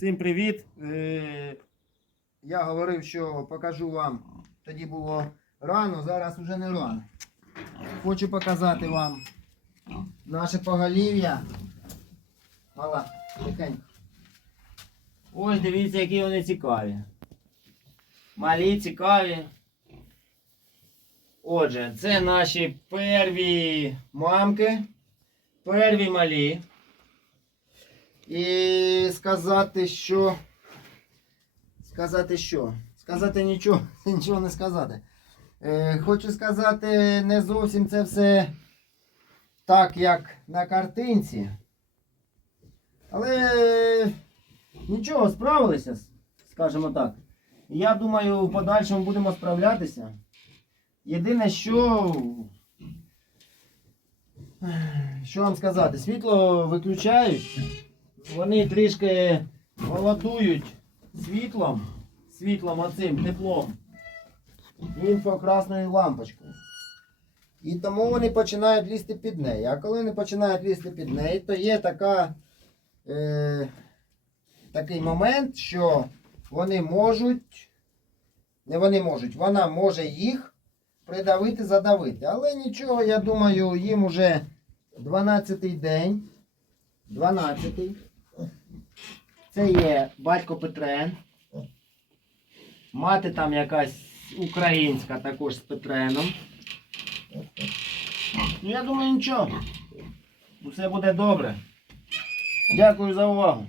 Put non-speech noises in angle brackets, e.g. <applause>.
Всім привіт! Е, Я говорив, що покажу вам. Тоді було рано, зараз вже не рано. Хочу показати вам наше поголів'я. Мала, тихенько. Ось дивіться, які вони цікаві. Малі, цікаві. Отже, це наші перві мамки, перві малі. Сказати, що. Сказати що? Сказати нічого, <laughs> нічого не сказати. Е, хочу сказати, не зовсім це все так, як на картинці. Але нічого, справилися, скажімо так. Я думаю, в подальшому будемо справлятися. Єдине, що. Що вам сказати? Світло виключають. Вони трішки голодують світлом, світлом оцим теплом, інфракрасною лампочкою. І тому вони починають лізти під неї. А коли вони починають лізти під неї, то є така, е, такий момент, що вони можуть, не вони можуть, вона може їх придавити, задавити. Але нічого, я думаю, їм уже 12-й день. 12-й. Це є батько Петрен. Мати там якась українська також з Петреном. Ну, я думаю, нічого. Все буде добре. Дякую за увагу.